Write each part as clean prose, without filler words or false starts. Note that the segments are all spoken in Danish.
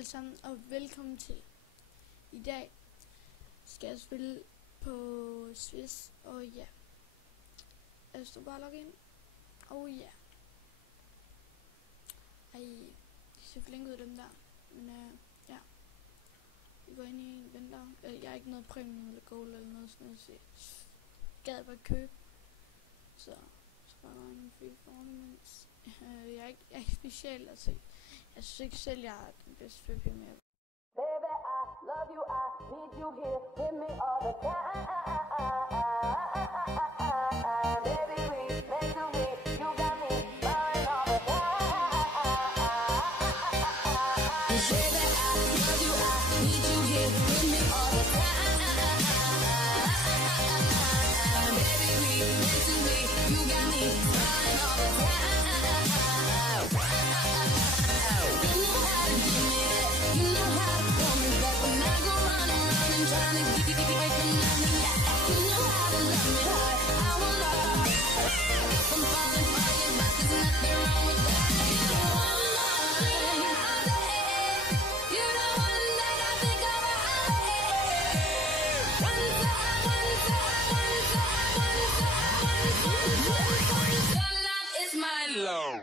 alle sammen, og velkommen til. I dag skal jeg spille på Swiss, og ja. Jeg står bare logge ind, og ja. Ej, de ser flinke ud dem der, men ja. Vi går ind i en venter. Jeg har ikke noget premium eller gold eller noget sådan noget, så jeg gad bare købe. Så bare en free for ornaments. Jeg er ikke speciel, altså. Jeg synes ikke selv, jeg er den bedste PvP mere. Baby, I love you, I need you here with me all the time. Baby, we meant to be, you got me smiling all the time. Baby, I love you, I need you here with me all the time. Baby, we meant to be, you got me smiling all the time. Trying to get away from nothing. You know how to love me hard. I will love. I'm falling for you, but there's nothing wrong with that. You're the one all day. You're the one that I think about. Your love is my love.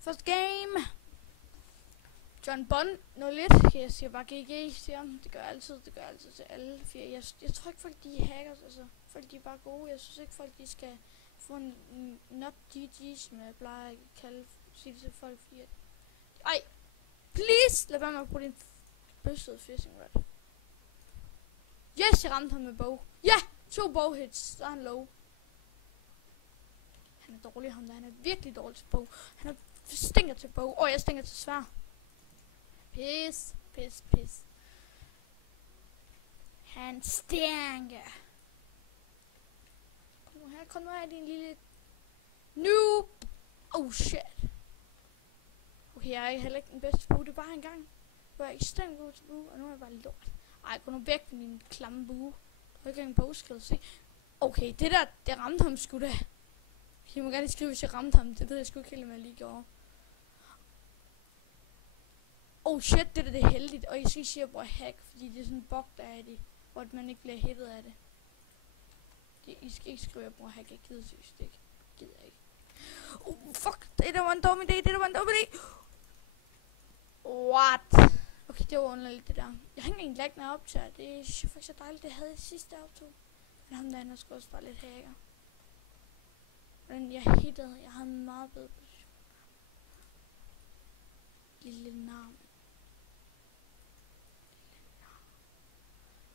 First game. John Bond 01. Jeg siger bare GG, siger han. Det gør jeg altid til alle fire. Jeg tror ikke folk de er hackers, altså. Folk de er bare gode. Jeg synes ikke folk de skal få en not GG, som jeg plejer at sige det til folk, fordi at... Ej! Please! Lad være med at bruge din bøssede fishing rod. Yes, jeg ramte ham med bog. Ja! 2 bowhits, så er han low. Han er dårlig ham der, han er virkelig dårlig til bog. Han er stinker til bog. Jeg stinker til svær. Pis. Han stinker. Kom nu her, din lille noob. Oh shit. Okay, jeg er heller ikke den bedste bue. Det er bare en gang. Jeg er ekstremt god til bue, og nu er jeg bare lort. Ej, gå nu væk med din klamme bue. Du har ikke engang bogskrevet, se. Okay, det der, det ramte ham sgu da. I må gerne skrive, hvis jeg ramte ham. Det ved jeg sgu ikke helt, om jeg lige gjorde. Oh shit, det er heldigt. Og jeg skal sige, at jeg bruger hack, fordi det er sådan en bug, der er det. Hvor man ikke bliver hittet af det. I skal ikke skrive, at jeg bruger hack. Jeg gider seriøst ikke. Gider ikke. Fuck. Det der var en dum idé. What? Okay, det var underligt det der. Jeg har ikke engang lagt mig op til det. Det er faktisk så dejligt. Det havde jeg sidste optog. Men ham der er sgu også bare lidt hacker. Men jeg hittede. Jeg havde meget bedre position. Lille navn.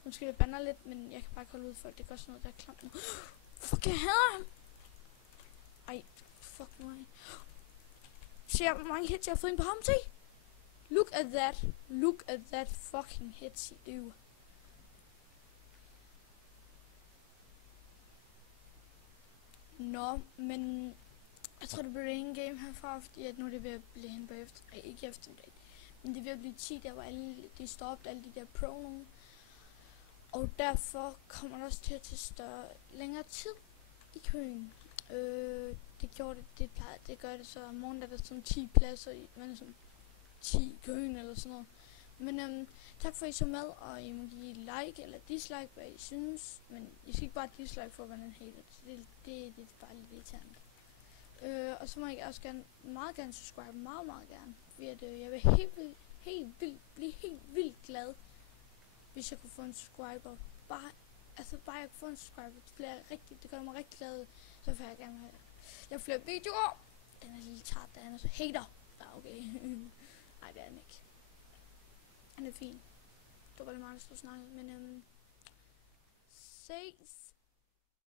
Måske det bander lidt, men jeg kan bare ikke holde ud for, at det gør sådan noget, der er klamt nu. Fuck, jeg hader ham. Ej, fuck mig. Se, hvor mange hits jeg har fået ind på ham, se. Look at that fucking hits, dude. Nå, men jeg tror, det bliver en game herfra, fordi at nu er det ved at blive hen på efter. Ej, ikke eftermiddag. Men det er ved at blive 10, der hvor alle de stoppede, alle de der pro nogen. Og derfor kommer der også til at tage længere tid i køen. Det gjorde det gør det så om morgenen, er der sådan 10 pladser i, men sådan 10 i køen eller sådan noget. Men tak for at I så med, og I må give like eller dislike, hvad I synes. Men I skal ikke bare dislike for at være en hater. Det er bare lidt irriterende. Og så må I også meget gerne subscribe, meget gerne. Fordi at, jeg vil blive helt vildt glad, hvis jeg kunne få en subscriber. Bare jeg kunne få en subscriber. Det gør mig rigtig glad. Så får jeg gerne have lavet flere videoer. Den er lille tart, der er så hater. Ja, okay. Nej, det er den ikke. Den er fin. Det var lidt meget, der stod snakket. Men ses.